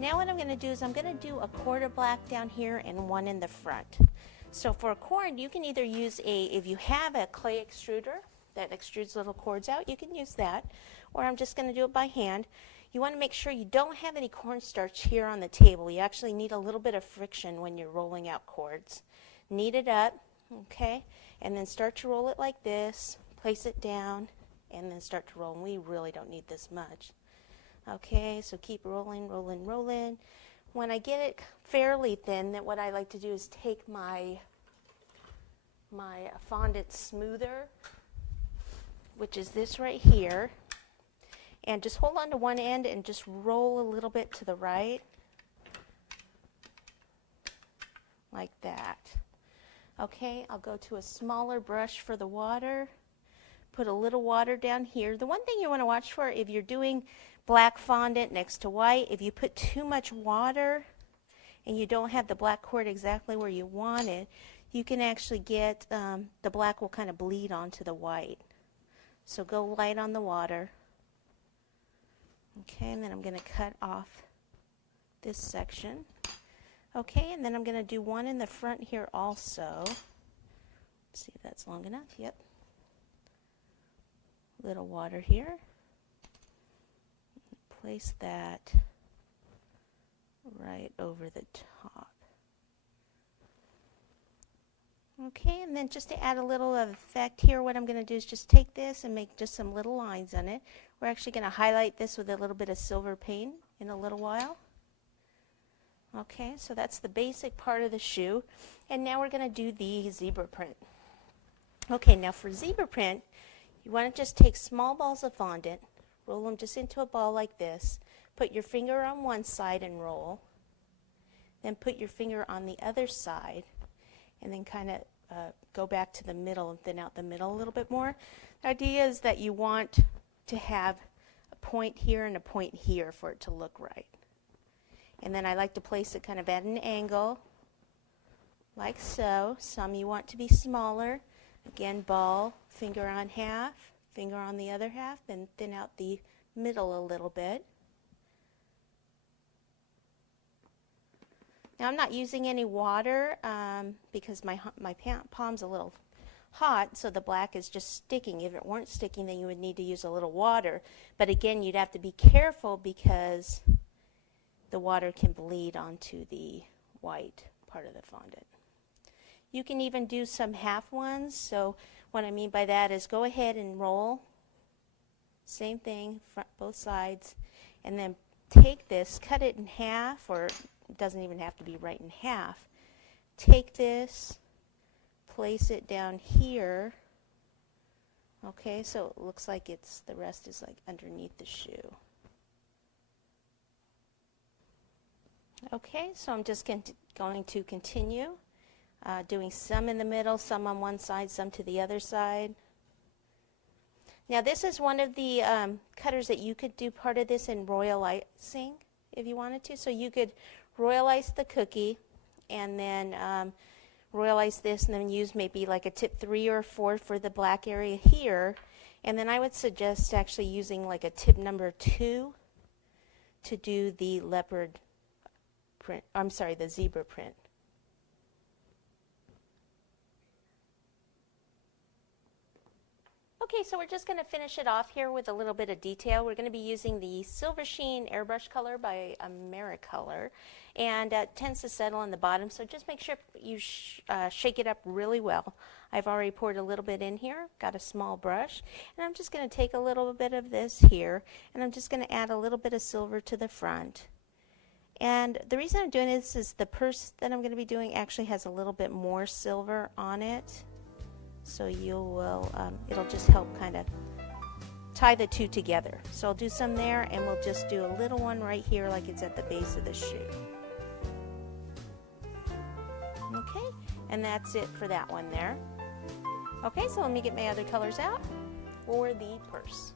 Now what I'm going to do is I'm going to do a quarter black down here and one in the front. So for a cord, you can either use if you have a clay extruder that extrudes little cords out, you can use that, or I'm just going to do it by hand. You want to make sure you don't have any cornstarch here on the table. You actually need a little bit of friction when you're rolling out cords. Knead it up, okay, and then start to roll it like this, place it down, and then start to roll. And we really don't need this much. Okay, so keep rolling, rolling, rolling. When I get it fairly thin, then what I like to do is take my fondant smoother, which is this right here, and just hold on to one end and just roll a little bit to the right, like that. Okay, I'll go to a smaller brush for the water, put a little water down here. The one thing you want to watch for, if you're doing black fondant next to white, if you put too much water and you don't have the black cord exactly where you want it, you can actually get, the black will kind of bleed onto the white. So go light on the water. Okay, and then I'm going to cut off this section. Okay, and then I'm going to do one in the front here also. Let's see if that's long enough. Yep. Little water here. Place that right over the top. Okay, and then just to add a little of effect here, what I'm going to do is just take this and make just some little lines on it. We're actually going to highlight this with a little bit of silver paint in a little while. Okay, so that's the basic part of the shoe. And now we're going to do the zebra print. Okay, now for zebra print, you want to just take small balls of fondant, roll them just into a ball like this, put your finger on one side and roll, then put your finger on the other side, and then kind of go back to the middle and thin out the middle a little bit more. The idea is that you want to have a point here and a point here for it to look right. And then I like to place it kind of at an angle, like so. Some you want to be smaller. Again, ball, finger on half, finger on the other half, then thin out the middle a little bit. Now I'm not using any water because my palm's a little hot, so the black is just sticking. If it weren't sticking, then you would need to use a little water. But again, you'd have to be careful because the water can bleed onto the white part of the fondant. You can even do some half ones. So what I mean by that is go ahead and roll. Same thing, front, both sides. And then take this, cut it in half, or it doesn't even have to be right in half. Take this, place it down here. Okay, so it looks like the rest is like underneath the shoe. Okay, so I'm just going to continue doing some in the middle, some on one side, some to the other side. Now this is one of the cutters that you could do part of this in royal icing if you wanted to. So you could royalize the cookie and then royalize this and then use maybe like a tip 3 or 4 for the black area here. And then I would suggest actually using like a tip number 2 to do the leopard print, I'm sorry, the zebra print. Okay, so we're just going to finish it off here with a little bit of detail. We're going to be using the Silver Sheen Airbrush color by Americolor, and it tends to settle on the bottom, so just make sure you shake it up really well. I've already poured a little bit in here, got a small brush, and I'm just going to take a little bit of this here, and I'm just going to add a little bit of silver to the front. And the reason I'm doing this is the purse that I'm going to be doing actually has a little bit more silver on it. So it'll just help kind of tie the two together. So I'll do some there, and we'll just do a little one right here like it's at the base of the shoe. Okay, and that's it for that one there. Okay, so let me get my other colors out for the purse.